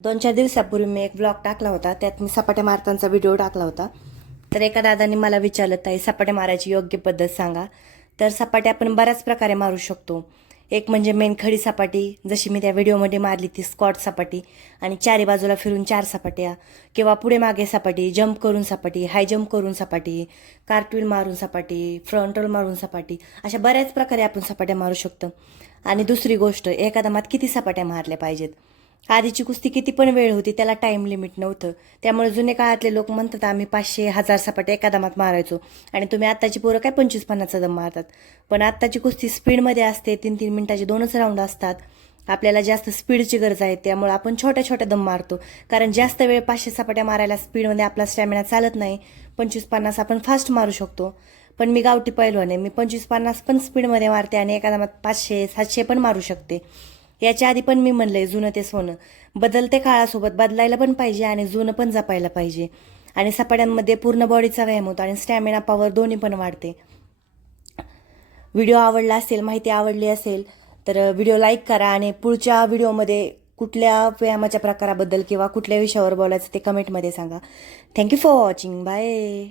2-4 दिवसापूर्वी मी एक ब्लॉग टाकला होता. त्यात मी सपाट्या मारतानाचा व्हिडिओ टाकला होता. तर एका दादाने मला विचारलं, ताई सपाट्या मारायची योग्य पद्धत सांगा. तर सपाट्या आपण बऱ्याच प्रकारे मारू शकतो. एक म्हणजे मेन खडी सपाटी, जशी मी त्या व्हिडिओमध्ये मारली ती स्कॉट सपाटी, आणि चारी बाजूला फिरून 4 सपाट्या, किंवा पुढे मागे सपाटी, जंप करून सपाटी, हाय जंप करून सपाटी, कार्टविल मारून सपाटी, फ्रंटल मारून सपाटी, अशा बऱ्याच प्रकारे आपण सपाट्या मारू शकतो. आणि दुसरी गोष्ट, एका दमात किती सपाट्या मारल्या पाहिजेत. आधीची कुस्ती किती पण वेळ होती, त्याला टाइम लिमिट नव्हतं. त्यामुळे जुने काळातले लोक म्हणतात आम्ही 500-1000 सपाटे एका दमात मारायचो. आणि तुम्ही आत्ताची पोरं काय 25-50 दम मारतात. पण आत्ताची कुस्ती स्पीडमध्ये असते. 3-3 मिनिटाचे 2च राऊंड असतात. आपल्याला जास्त स्पीडची गरज आहे, त्यामुळे आपण छोट्या छोट्या दम मारतो. कारण जास्त वेळ 500 सपाट्या मारायला स्पीडमध्ये आपला स्टॅमिना चालत नाही. 25-50 आपण फास्ट मारू शकतो. पण मी गावठी पैलवान आहे, मी 25-50 पण स्पीडमध्ये मारते आणि एका दमात 500-700 पण मारू शकते. याच्या आधी पण मी म्हणलंय, जुनं ते सोनं. बदलते काळासोबत बदलायला पण पाहिजे आणि जुनं पण जपायला पाहिजे. आणि सपाट्यांमध्ये पूर्ण बॉडीचा व्यायाम होतो आणि स्टॅमिना पॉवर दोन्ही पण वाढते. व्हिडिओ आवडला असेल, माहिती आवडली असेल तर व्हिडिओ लाईक करा. आणि पुढच्या व्हिडिओमध्ये कुठल्या व्यायामाच्या प्रकाराबद्दल किंवा कुठल्या विषयावर बोलायचं ते कमेंटमध्ये सांगा. Thank you for watching. बाय.